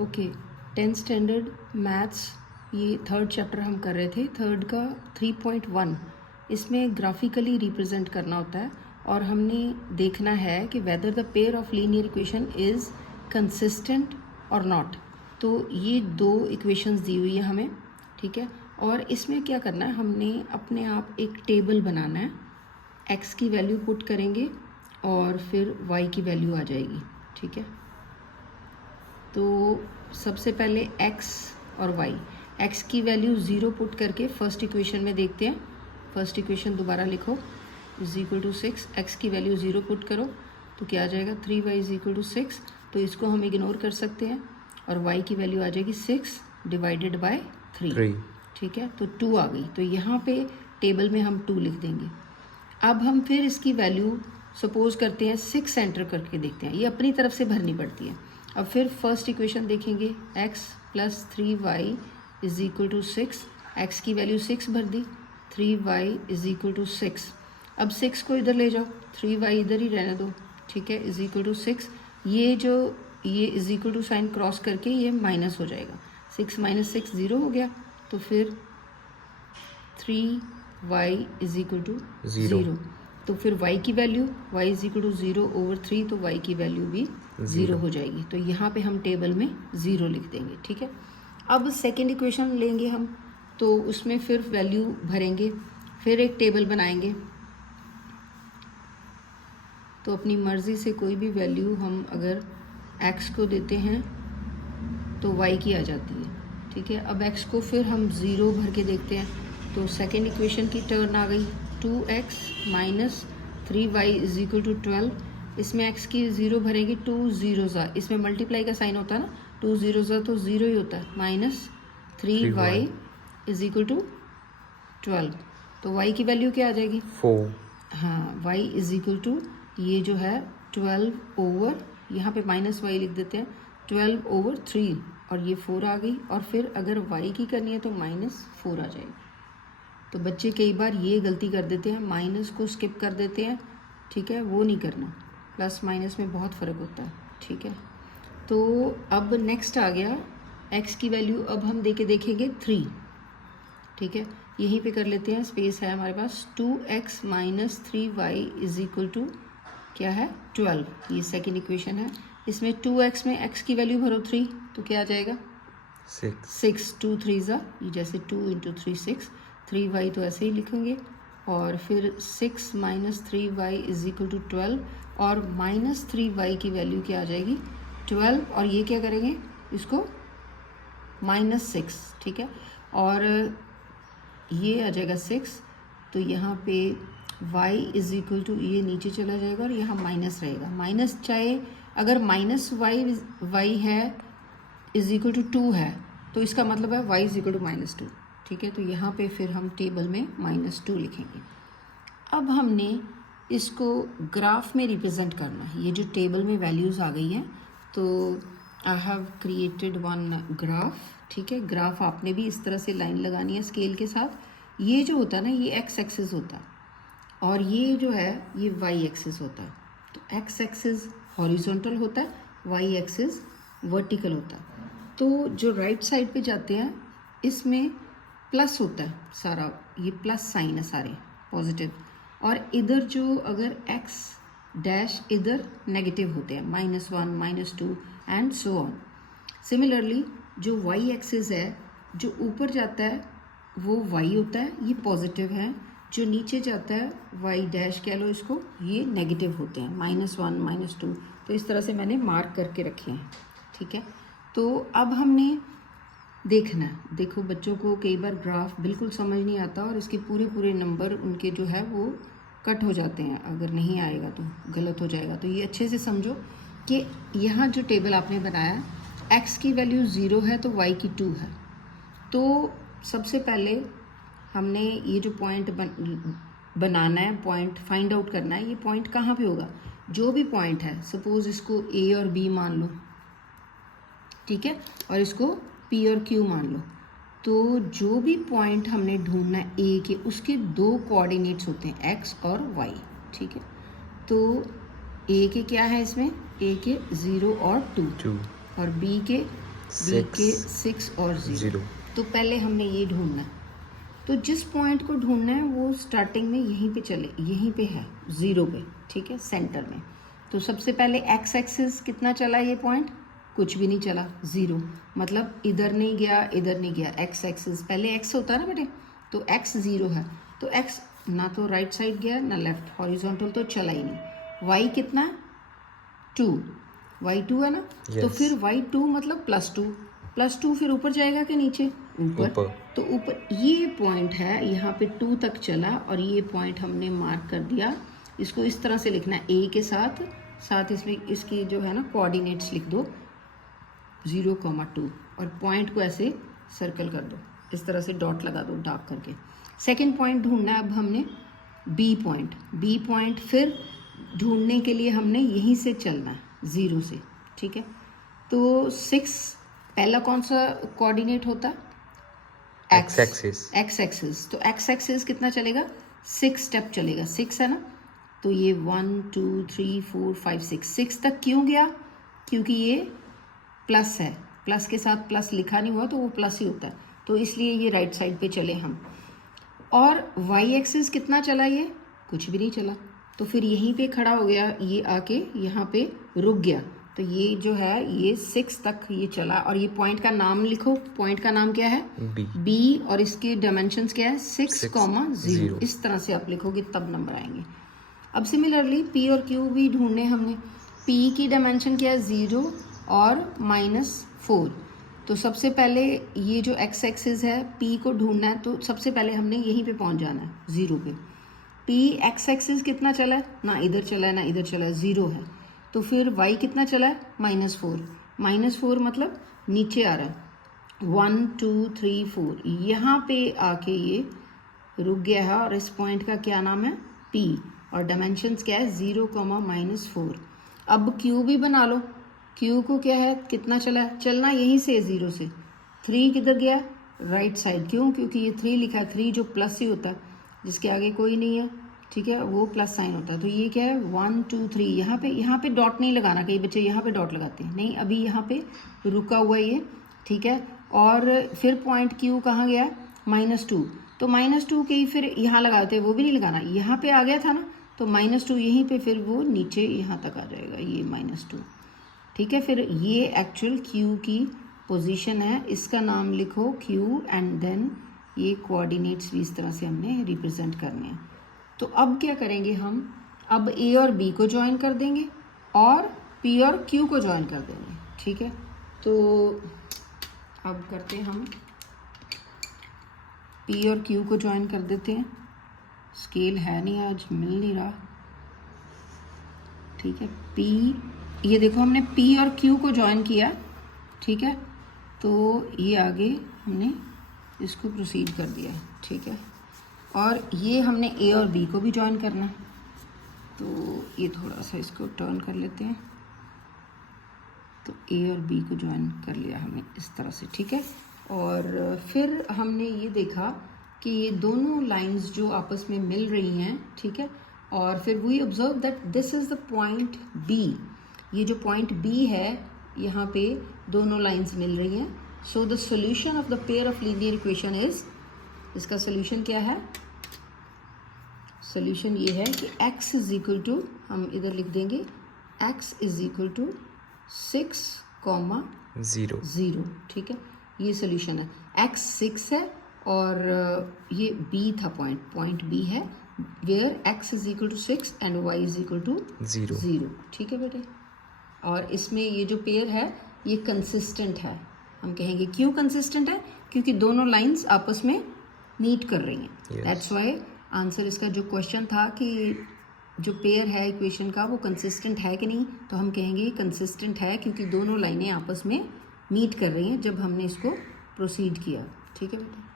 Okay, 10th standard maths, ये third chapter हम कर रहे थे। थर्ड का 3.1 इसमें ग्राफिकली रिप्रेजेंट करना होता है और हमने देखना है कि whether the pair of linear equation is consistent और नॉट। तो ये दो इक्वेशंस दी हुई है हमें, ठीक है। और इसमें क्या करना है, हमने अपने आप एक टेबल बनाना है। एक्स की वैल्यू पुट करेंगे और फिर वाई की वैल्यू आ जाएगी, ठीक है। तो सबसे पहले x और y, x की वैल्यू 0 पुट करके फर्स्ट इक्वेशन में देखते हैं। फर्स्ट इक्वेशन दोबारा लिखो, इज इक्वल टू 6, x की वैल्यू 0 पुट करो तो क्या आ जाएगा 3y इज इक्वल टू 6। तो इसको हम इग्नोर कर सकते हैं और y की वैल्यू आ जाएगी 6 डिवाइडेड बाय 3, ठीक है। तो 2 आ गई, तो यहाँ पे टेबल में हम 2 लिख देंगे। अब हम फिर इसकी वैल्यू सपोज करते हैं 6 एंटर करके देखते हैं, ये अपनी तरफ से भरनी पड़ती है। अब फिर फर्स्ट इक्वेशन देखेंगे, x plus 3y is equal to 6, x की वैल्यू 6 भर दी, 3y इज इक्वल टू 6। अब 6 को इधर ले जाओ, 3y इधर ही रहने दो, ठीक है, इज इक्वल टू 6। ये is equal to sign cross करके ये माइनस हो जाएगा, 6 माइनस 6 0 हो गया। तो फिर 3y इज इक्वल टू 0। तो फिर y की value y is equal to 0 over 3, तो y की वैल्यू भी 0 हो जाएगी। तो यहाँ पे हम टेबल में 0 लिख देंगे, ठीक है। अब सेकेंड इक्वेशन लेंगे हम, तो उसमें फिर वैल्यू भरेंगे, फिर एक टेबल बनाएंगे। तो अपनी मर्ज़ी से कोई भी वैल्यू हम अगर x को देते हैं तो y की आ जाती है, ठीक है। अब x को फिर हम 0 भर के देखते हैं, तो सेकेंड इक्वेशन की टर्न आ गई, 2x minus 3y is equal to 12। इसमें x की 0 भरेंगे, 2 0 इसमें मल्टीप्लाई का साइन होता है ना, 2 0 तो 0 ही होता है, minus 3y is equal to 12। तो y की वैल्यू क्या आ जाएगी 4। हाँ, y इज इक्वल टू ये जो है 12 ओवर, यहाँ पे माइनस y लिख देते हैं, 12 ओवर 3 और ये 4 आ गई। और फिर अगर y की करनी है तो माइनस 4 आ जाएगी। तो बच्चे कई बार ये गलती कर देते हैं, माइनस को स्किप कर देते हैं, ठीक है, वो नहीं करना, प्लस माइनस में बहुत फ़र्क होता है, ठीक है। तो अब नेक्स्ट आ गया x की वैल्यू, अब हम देखेंगे 3, ठीक है, यहीं पे कर लेते हैं, स्पेस है हमारे पास। 2x minus 3y is equal to क्या है 12, ये सेकेंड इक्वेशन है। इसमें 2x में x की वैल्यू भरो 3, तो क्या आ जाएगा 6, 2 3 ये जैसे 2 इंटू 3 6, 3y तो ऐसे ही लिखेंगे। और फिर 6 minus 3y is equal to 12, और माइनस 3y की वैल्यू क्या आ जाएगी 12, और ये क्या करेंगे इसको माइनस 6, ठीक है। और ये आ जाएगा 6, तो यहाँ पे y इज इक्वल टू ये नीचे चला जाएगा और यहाँ माइनस रहेगा। माइनस चाहे अगर माइनस y है इज इक्वल टू 2 है, तो इसका मतलब है y is equal to minus 2, ठीक है। तो यहाँ पे फिर हम टेबल में -2 लिखेंगे। अब हमने इसको ग्राफ में रिप्रेजेंट करना है। ये जो टेबल में वैल्यूज़ आ गई हैं, तो I have created one graph, ठीक है। ग्राफ आपने भी इस तरह से लाइन लगानी है स्केल के साथ। ये जो होता है ना, ये x एक्सिस होता है और ये जो है ये y एक्सिस होता है। तो x एक्सिस हॉरिजॉन्टल होता है, y एक्सिस वर्टिकल होता है। तो जो राइट साइड पे जाते हैं इसमें प्लस होता है सारा, ये प्लस साइन है सारे पॉजिटिव, और इधर जो अगर x डैश इधर नेगेटिव होते हैं, -1 -2 एंड सो ऑन। सिमिलरली जो y एक्सिस है, जो ऊपर जाता है वो y होता है, ये पॉजिटिव है। जो नीचे जाता है y डैश कह लो इसको, ये नेगेटिव होते हैं, -1 -2। तो इस तरह से मैंने मार्क करके रखे हैं, ठीक है। तो अब हमने देखना है, देखो बच्चों को कई बार ग्राफ बिल्कुल समझ नहीं आता और इसके पूरे नंबर उनके जो है वो कट हो जाते हैं, अगर नहीं आएगा तो गलत हो जाएगा। तो ये अच्छे से समझो कि यहाँ जो टेबल आपने बनाया, x की वैल्यू 0 है तो y की 2 है। तो सबसे पहले हमने ये जो पॉइंट बनाना है, पॉइंट फाइंड आउट करना है, ये पॉइंट कहाँ पे होगा, जो भी पॉइंट है, सपोज इसको a और b मान लो, ठीक है, और इसको p और q मान लो। तो जो भी पॉइंट हमने ढूंढना है a के, उसके 2 कोऑर्डिनेट्स होते हैं x और y, ठीक है। तो a के क्या है इसमें, a के 0 और 2 और b के बी के 6 और 0। तो पहले हमने ये ढूंढना है। तो जिस पॉइंट को ढूंढना है वो स्टार्टिंग में यहीं पे चले, यहीं पे है 0 पे, ठीक है, सेंटर में। तो सबसे पहले एक्स एक्सिस कितना चला ये पॉइंट, कुछ भी नहीं चला, 0। मतलब इधर नहीं गया, इधर नहीं गया। एक्स एक्सिस पहले एक्स होता है ना बेटे, तो एक्स 0 है, तो एक्स ना तो राइट साइड गया ना लेफ्ट, हॉरिजॉन्टल तो चला ही नहीं। वाई कितना है, 2, वाई 2 है ना, तो फिर वाई 2 मतलब +2 फिर ऊपर जाएगा कि नीचे, ऊपर। तो ऊपर ये पॉइंट है, यहाँ पे 2 तक चला और ये पॉइंट हमने मार्क कर दिया। इसको इस तरह से लिखना है, ए के साथ इसमें इसकी जो है ना कोऑर्डिनेट्स लिख दो 0,2 और पॉइंट को ऐसे सर्कल कर दो, इस तरह से डॉट लगा दो डार्क करके। सेकंड पॉइंट ढूंढना है अब हमने, बी पॉइंट फिर ढूंढने के लिए हमने यहीं से चलना है 0 से, ठीक है। तो 6 पहला कौन सा कोऑर्डिनेट होता है, एक्स एक्सिस। तो एक्स एक्सिस कितना चलेगा, 6 स्टेप चलेगा, 6 है ना, तो ये 1 2 3 4 5 6 तक क्यों गया, क्योंकि ये प्लस है, प्लस के साथ प्लस लिखा नहीं हुआ तो वो प्लस ही होता है, तो इसलिए ये राइट साइड पे चले हम। और वाई एक्सिस कितना चला, ये कुछ भी नहीं चला, तो फिर यहीं पे खड़ा हो गया, ये आके यहाँ पे रुक गया। तो ये जो है ये 6 तक ये चला और ये पॉइंट का नाम लिखो, पॉइंट का नाम क्या है, बी और इसके डायमेंशंस क्या है 6,0। इस तरह से आप लिखोगे तब नंबर आएंगे। अब सिमिलरली पी और क्यू भी ढूंढने हमने। पी की डायमेंशन क्या है 0 और -4। तो सबसे पहले ये जो एक्स एक्सिस है पी को ढूंढना है, तो सबसे पहले हमने यहीं पे पहुंच जाना है 0 पे। पी एक्स एक्सिस कितना चला है, ना इधर चला है ना इधर चला है, 0 है। तो फिर वाई कितना चला है, -4 मतलब नीचे आ रहा है 1 2 3 4, यहाँ पे आके ये रुक गया है और इस पॉइंट का क्या नाम है, पी, और डायमेंशंस क्या है 0, -4। अब क्यू भी बना लो, क्यू को क्या है, कितना चला है, चलना यहीं से 0 से। 3 किधर गया, राइट साइड, क्यों, क्योंकि ये 3 लिखा है, 3 जो प्लस ही होता है, जिसके आगे कोई नहीं है, ठीक है, वो प्लस साइन होता है। तो ये क्या है 1 2 3, यहाँ पे डॉट नहीं लगाना, कई बच्चे यहाँ पे डॉट लगाते हैं, नहीं, अभी यहाँ पे रुका हुआ है ये, ठीक है। और फिर पॉइंट क्यू कहाँ गया, -2, तो -2 के ही फिर यहाँ लगाते हैं, वो भी नहीं लगाना, यहाँ पे आ गया था ना, तो -2 यहीं पे फिर वो नीचे यहाँ तक आ जाएगा, ये -2, ठीक है। फिर ये एक्चुअल क्यू की पोजीशन है, इसका नाम लिखो क्यू एंड देन ये कोऑर्डिनेट्स भी इस तरह से हमने रिप्रेजेंट करने हैं। तो अब क्या करेंगे हम, अब ए और बी को ज्वाइन कर देंगे और पी और क्यू को ज्वाइन कर देंगे, ठीक है। तो अब करते हैं हम, पी और क्यू को ज्वाइन कर देते हैं। स्केल है नहीं आज, मिल नहीं रहा, ठीक है। पी, ये देखो हमने पी और क्यू को ज्वाइन किया, ठीक है। तो ये आगे हमने इसको प्रोसीड कर दिया, ठीक है। और ये हमने ए और बी को भी ज्वाइन करना है, तो ये थोड़ा सा इसको टर्न कर लेते हैं। तो ए और बी को ज्वाइन कर लिया हमने इस तरह से, ठीक है। और फिर हमने ये देखा कि ये दोनों लाइंस जो आपस में मिल रही हैं, ठीक है। और फिर we observe that this is the point B, ये जो पॉइंट बी है यहाँ पे दोनों लाइंस मिल रही हैं। So the solution of the pair of linear equation is, इसका सोल्यूशन क्या है, सोल्यूशन ये है कि x इज इक्वल टू, हम इधर लिख देंगे x इज इक्वल टू 6,0, ठीक है। ये सोल्यूशन है, x 6 है और ये b था, पॉइंट b है, where x is equal to 6 and y is equal to 0, ठीक है बेटे। और इसमें ये जो पेयर है ये कंसिस्टेंट है, हम कहेंगे क्यों कंसिस्टेंट है, क्योंकि दोनों लाइंस आपस में मीट कर रही हैं। दैट्स वाई आंसर इसका जो क्वेश्चन था कि जो पेयर है इक्वेशन का वो कंसिस्टेंट है कि नहीं, तो हम कहेंगे कंसिस्टेंट है क्योंकि दोनों लाइनें आपस में मीट कर रही हैं जब हमने इसको प्रोसीड किया, ठीक है बेटा।